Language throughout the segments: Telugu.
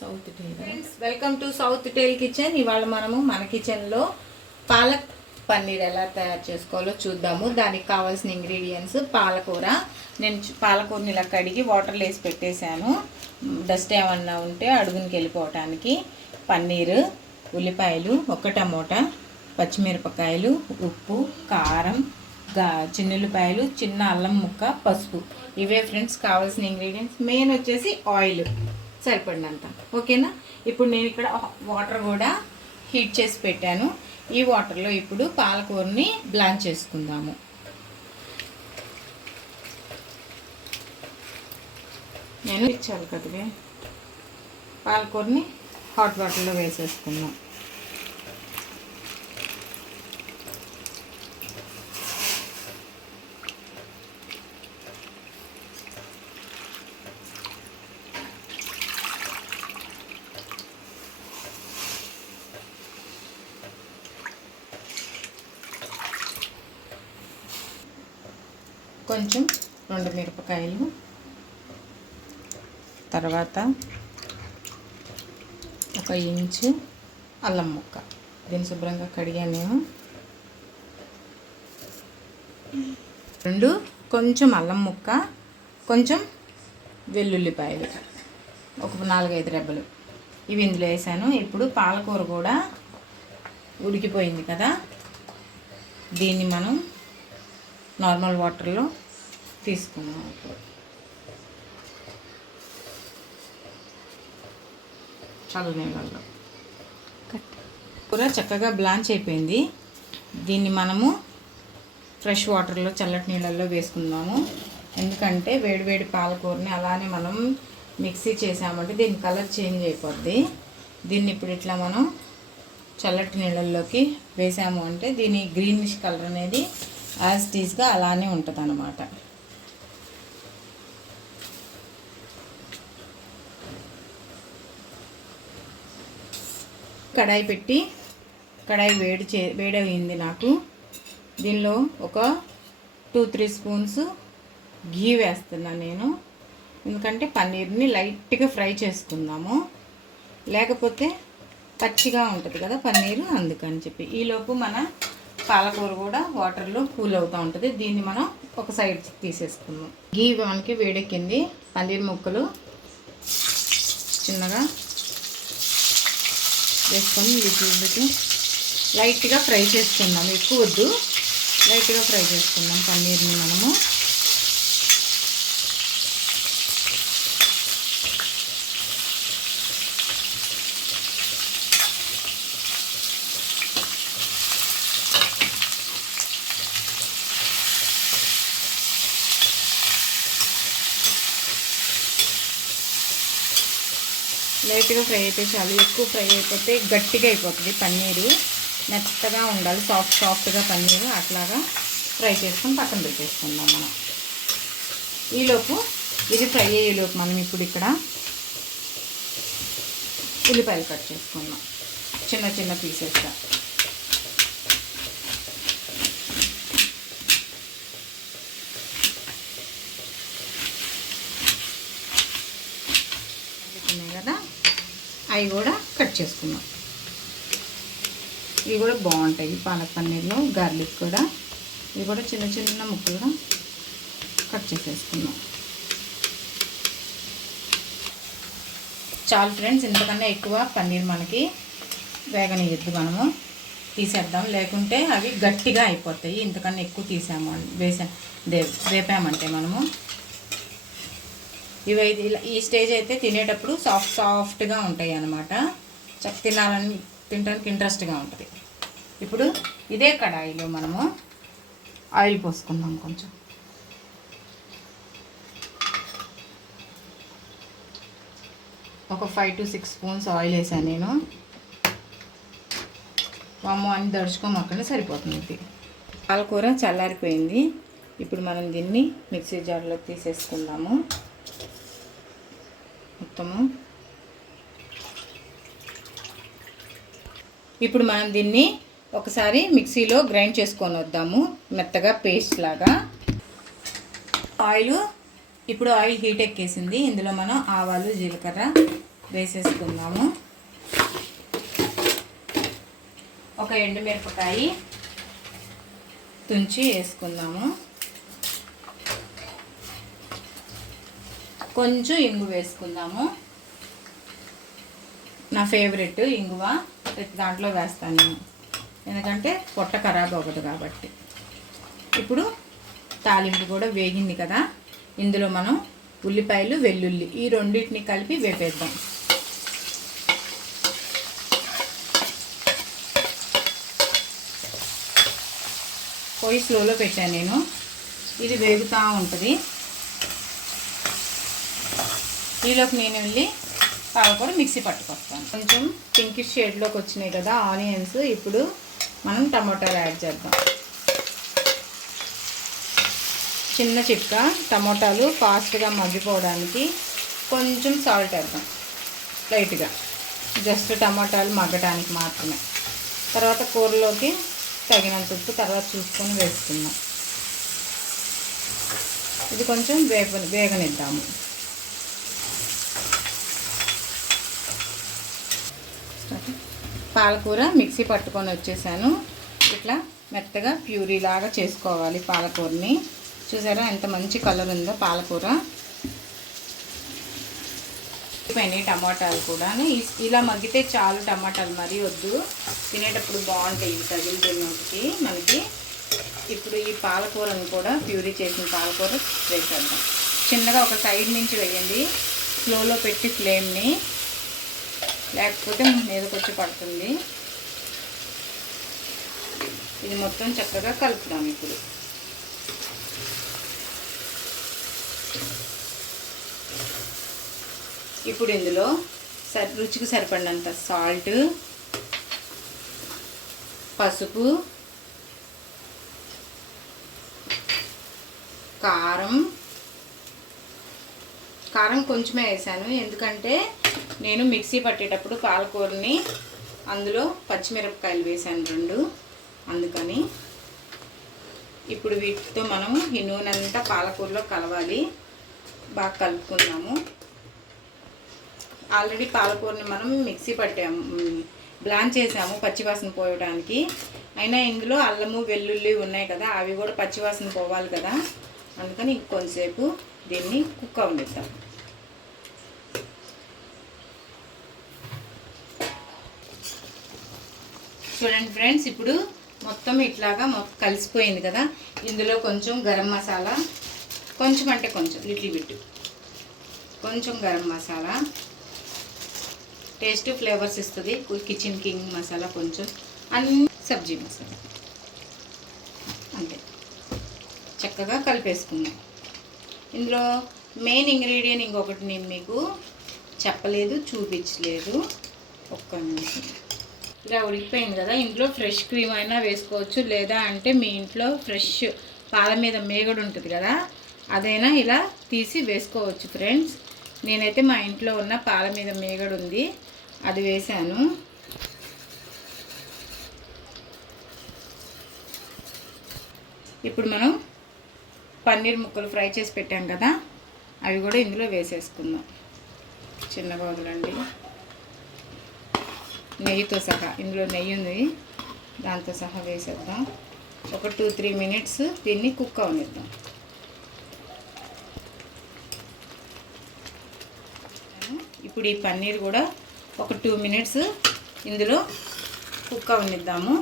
South Tale friends, welcome to South Tale Kitchen. ఇవాళ మనము మన కిచెన్లో పాలక్ పన్నీర్ ఎలా తయారు చేసుకోవాలో చూద్దాము. దానికి కావాల్సిన ఇంగ్రీడియంట్స్: పాలకూర. నేను పాలకూరని ఇలా కడిగి వాటర్లో వేసి పెట్టేశాను, డస్ట్ ఏమన్నా ఉంటే అడుగునికి వెళ్ళిపోవటానికి. పన్నీరు, ఉల్లిపాయలు, ఒక టమోటా, పచ్చిమిరపకాయలు, ఉప్పు, కారం, చిన్నుల్లిపాయలు, చిన్న అల్లం ముక్క, పసుపు. ఇవే ఫ్రెండ్స్ కావాల్సిన ఇంగ్రీడియంట్స్. మెయిన్ వచ్చేసి ఆయిల్ సరిపడినంత. ఓకేనా? ఇప్పుడు నేను ఇక్కడ వాటర్ కూడా హీట్ చేసి పెట్టాను. ఈ వాటర్లో ఇప్పుడు పాలకూరని బ్లాంచ్ చేసుకుందాము. నేను ఇచ్చాను కదవే, పాలకూరని హాట్ వాటర్లో వేసేసుకుందాం. కొంచెం 2 మిరపకాయలు, తర్వాత 1 ఇంచు అల్లం ముక్క. దీన్ని శుభ్రంగా కడిగాను నేను. 2 కొంచెం అల్లం ముక్క, కొంచెం వెల్లుల్లిపాయలు, ఒక 4-5 రెబ్బలు, ఇవి ఇందులో వేసాను. ఇప్పుడు పాలకూర కూడా ఉడికిపోయింది కదా, దీన్ని మనం నార్మల్ వాటర్లో తీసుకున్నాం. ఇప్పుడు చల్ల నీళ్ళల్లో కూర చక్కగా బ్లాంచ్ అయిపోయింది. దీన్ని మనము ఫ్రెష్ వాటర్లో చల్లటి నీళ్ళల్లో వేసుకుందాము. ఎందుకంటే వేడివేడి పాలకూరని అలానే మనం మిక్సీ చేసామంటే దీని కలర్ చేంజ్ అయిపోద్ది. దీన్ని ఇప్పుడు ఇట్లా మనం చల్లటి నీళ్ళల్లోకి వేసాము అంటే దీని గ్రీనిష్ కలర్ అనేది యాజ్ టీస్గా అలానే ఉంటుంది అన్నమాట. కడాయి పెట్టి, కడాయి వేడయింది నాకు. దీనిలో ఒక 2-3 స్పూన్స్ ఘీ వేస్తున్నాను నేను. ఎందుకంటే పన్నీర్ని లైట్గా ఫ్రై చేసుకుందాము, లేకపోతే పచ్చిగా ఉంటుంది కదా పన్నీరు, అందుకని చెప్పి. ఈలోపు మన పాలకూర కూడా వాటర్లో కూల్ అవుతూ ఉంటుంది. దీన్ని మనం ఒక సైడ్ తీసేసుకుందాం. ఘీ మనకి వేడెక్కింది. పన్నీర్ ముక్కలు చిన్నగా వేసుకొని వీటి లైట్గా ఫ్రై చేసుకుందాం. ఎక్కువ వద్దు, లైట్గా ఫ్రై చేసుకుందాం పన్నీర్ని మనము. లైట్గా ఫ్రై అయితే చాలు, ఎక్కువ ఫ్రై అయిపోతే గట్టిగా అయిపోతుంది పన్నీరు. మెత్తగా ఉండాలి, సాఫ్ట్గా పన్నీరు. అట్లాగా ఫ్రై చేసుకొని పక్కన పెట్టేసుకుందాం మనం. ఈలోపు ఇది ఫ్రై అయ్యేలోపు మనం ఇప్పుడు ఇక్కడ ఉల్లిపాయలు కట్ చేసుకుందాం చిన్న చిన్న పీసెస్గా. కదా, అవి కూడా కట్ చేసుకున్నాం. ఇవి కూడా బాగుంటాయి పాలక్ పన్నీర్లో, గార్లిక్ కూడా. ఇవి కూడా చిన్న చిన్న ముక్కలుగా కట్ చేసేసుకున్నాం. చాలు ఫ్రెండ్స్, ఇంతకన్నా ఎక్కువ పన్నీర్ మనకి వేగనియద్దు, మనము తీసేద్దాం, లేకుంటే అవి గట్టిగా అయిపోతాయి. ఇంతకన్నా ఎక్కువ వేపామంటే మనము ఇవి ఈ స్టేజ్ అయితే తినేటప్పుడు సాఫ్ట్గా ఉంటాయి అన్నమాట. తినడానికి ఇంట్రెస్ట్గా ఉంటుంది. ఇప్పుడు ఇదే కడాయిలో మనము ఆయిల్ పోసుకుందాం. కొంచెం ఒక 5-6 స్పూన్స్ ఆయిల్ వేసాను నేను. వాము అని దడుచుకోమక్కడే సరిపోతుంది. ఇది పాలకూర చల్లారిపోయింది. ఇప్పుడు మనం దీన్ని మిక్సీ జార్లోకి తీసేసుకుందాము మొత్తము. ఇప్పుడు మనం దీన్ని ఒకసారి మిక్సీలో గ్రైండ్ చేసుకొని వద్దాము, మెత్తగా పేస్ట్ లాగా. ఇప్పుడు ఆయిల్ హీట్ ఎక్కేసింది. ఇందులో మనం ఆవాలు, జీలకర్ర, వేసేసుకుందాము. ఒక ఎండుమిరపకాయ తుంచి వేసుకుందాము. కొంచెం ఇంగు వేసుకుందాము. నా ఫేవరెట్ ఇంగువ, దాంట్లో వేస్తాను నేను, ఎందుకంటే పొట్ట ఖరాబ్ అవ్వదు కాబట్టి. ఇప్పుడు తాలింపు కూడా వేగింది కదా, ఇందులో మనం ఉల్లిపాయలు వెల్లుల్లి ఈ రెండింటిని కలిపి వేపేద్దాం. పొయ్యి స్లోలో పెట్టాను నేను, ఇది వేగుతూ ఉంటుంది. ఈలోకి నేను వెళ్ళి పాలకూర మిక్సీ పట్టుకొస్తాను. కొంచెం పింకిష్ షేడ్లోకి వచ్చినాయి కదా ఆనియన్స్, ఇప్పుడు మనం టమాటాలు యాడ్ చేద్దాం. చిన్న చిక్క టమాటాలు ఫాస్ట్గా మగ్గిపోవడానికి కొంచెం సాల్ట్ వేద్దాం లైట్గా, జస్ట్ టమాటాలు మగ్గడానికి మాత్రమే. తర్వాత కూరలోకి తగినంత ఉప్పు తర్వాత చూసుకొని వేసుకుందాం. ఇది కొంచెం వేగనిద్దాము. పాలకూర మిక్సీ పట్టుకొని వచ్చేసాను. ఇట్లా మెత్తగా ప్యూరీ లాగా చేసుకోవాలి పాలకూరని. చూసారా ఎంత మంచి కలర్ ఉందో పాలకూర. అయిపోయినాయి టమాటాలు కూడా, ఇలా మగ్గితే చాలు టమాటాలు మరీ వద్దు, తినేటప్పుడు బాగుంటాయి ఇవి తగిలిపోయినకి మనకి. ఇప్పుడు ఈ పాలకూరను కూడా ప్యూరీ చేసిన పాలకూర వేసేద్దాం. చిన్నగా ఒక సైడ్ నుంచి వేయండి, స్లోలో పెట్టి ఫ్లేమ్ని, లేకపోతే మీదకొచ్చి పడుతుంది. ఇది మొత్తం చక్కగా కలుపుదాం. ఇప్పుడు ఇందులో రుచికి సరిపడినంత సాల్ట్, పసుపు, కారం కొంచెమే వేసాను, ఎందుకంటే నేను మిక్సీ పట్టేటప్పుడు పాలకూరని అందులో పచ్చిమిరపకాయలు వేసాను 2, అందుకని. ఇప్పుడు వీటితో మనం ఈ నూనె అంతా పాలకూరలో కలవాలి, బాగా కలుపుకుందాము. ఆల్రెడీ పాలకూరని మనం మిక్సీ పట్టాము, బ్లాంచ్ చేసాము పచ్చివాసన పోయడానికి. అయినా ఇందులో అల్లము వెల్లుల్లి ఉన్నాయి కదా, అవి కూడా పచ్చివాసన పోవాలి కదా, అందుకని కొంచెంసేపు దీన్ని కుక్ అవనిద్దాం. చూడండి ఫ్రెండ్స్, ఇప్పుడు మొత్తం ఇట్లాగా కలిసిపోయింది కదా. ఇందులో కొంచెం గరం మసాలా, కొంచెం అంటే కొంచెం లిటిల్ బిట్, కొంచెం గరం మసాలా టేస్ట్ ఫ్లేవర్స్ ఇస్తుంది. కిచెన్ కింగ్ మసాలా కొంచెం, అన్ని సబ్జీ మసాలా, అంతే. చక్కగా కలిపేసుకున్నాం. ఇందులో మెయిన్ ఇంగ్రీడియంట్ ఇంకొకటి నేను మీకు చెప్పలేదు, చూపించలేదు. ఒక్క నిమిషం. ఇలా ఉడికిపోయింది కదా, ఇంట్లో ఫ్రెష్ క్రీమ్ అయినా వేసుకోవచ్చు, లేదా అంటే మీ ఇంట్లో ఫ్రెష్ పాల మీద మేగడు ఉంటుంది కదా, అదైనా ఇలా తీసి వేసుకోవచ్చు ఫ్రెండ్స్. నేనైతే మా ఇంట్లో ఉన్న పాల మీద మేగడు ఉంది, అది వేసాను. ఇప్పుడు మనం పన్నీర్ ముక్కలు ఫ్రై చేసి పెట్టాం కదా, అవి కూడా ఇందులో వేసేసుకుందాం. చిన్నగా వదలండి. నెయ్యితో సహా, ఇందులో నెయ్యి ఉంది, దాంతో సహా వేసేద్దాం. ఒక 2-3 మినిట్స్ దీన్ని కుక్ అవనిద్దాం. ఇప్పుడు ఈ పన్నీర్ కూడా ఒక 2 మినిట్స్ ఇందులో కుక్ అవనిద్దాము.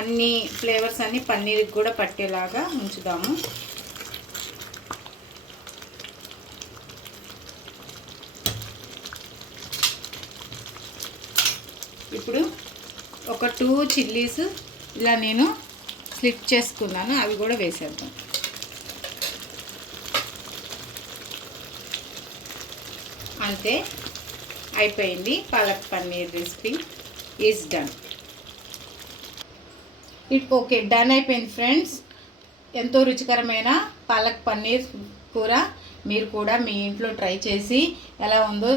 అన్ని ఫ్లేవర్స్ అన్నీ పన్నీర్కి కూడా పట్టేలాగా ఉంచుదాము. ఇప్పుడు ఒక 2 చిల్లీస్ ఇలా నేను స్లిప్ చేసుకున్నాను, అవి కూడా వేసేద్దాం. అంతే, అయిపోయింది. Palak paneer recipe is done. Okay, done అయిపోయింది ఫ్రెండ్స్. ఎంతో రుచికరమైన పాలక్ పన్నీర్ కూర మీరు కూడా మీ ఇంట్లో ట్రై చేసి ఎలా ఉందో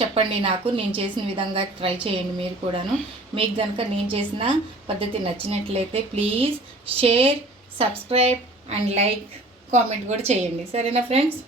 చెప్పండి నాకు. నేను చేసిన విధంగా ట్రై చేయండి మీరు కూడాను. మీకు కనుక నేను చేసిన పద్ధతి నచ్చినట్లయితే please share, subscribe and like, comment కూడా చేయండి. సరేనా ఫ్రెండ్స్?